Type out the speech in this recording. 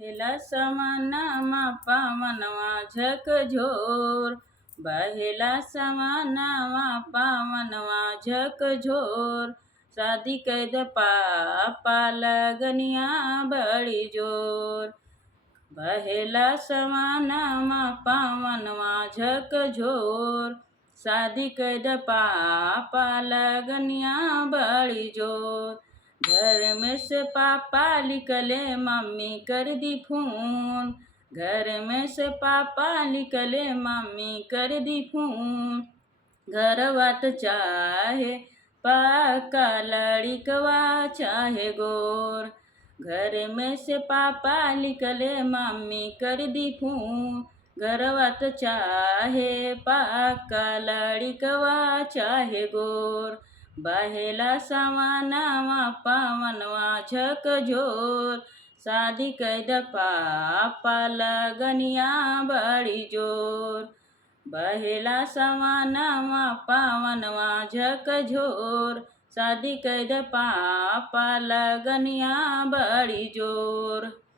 हेला समानामा पावनवा झकझोर, बहेला समानामा पावनवा झकझोर। शादी कैद पापा लगनिया बड़ी जोर, बहेला समानामा पावनवा झकझोर। शादी कैद पापा लगनिया बड़ी जोर। घर में से पापा निकले मम्मी कर दी फोन, घर में से पापा निकले मम्मी कर दी फोन। घरवा त चाहे पक्का लड़िकवा चाहे गोर, घर में से पापा निकले मम्मी कर दी फोन। घरवा त चाहे पक्का लड़िकवा चाहे गोर, बहेला समानामा पावनवा झकझोर। शादी कैद पापा लगनिया बड़ी जोर, बहेला समानामा पावनवा झकझोर। शादी कैद पापा लगनिया बड़ी जोर।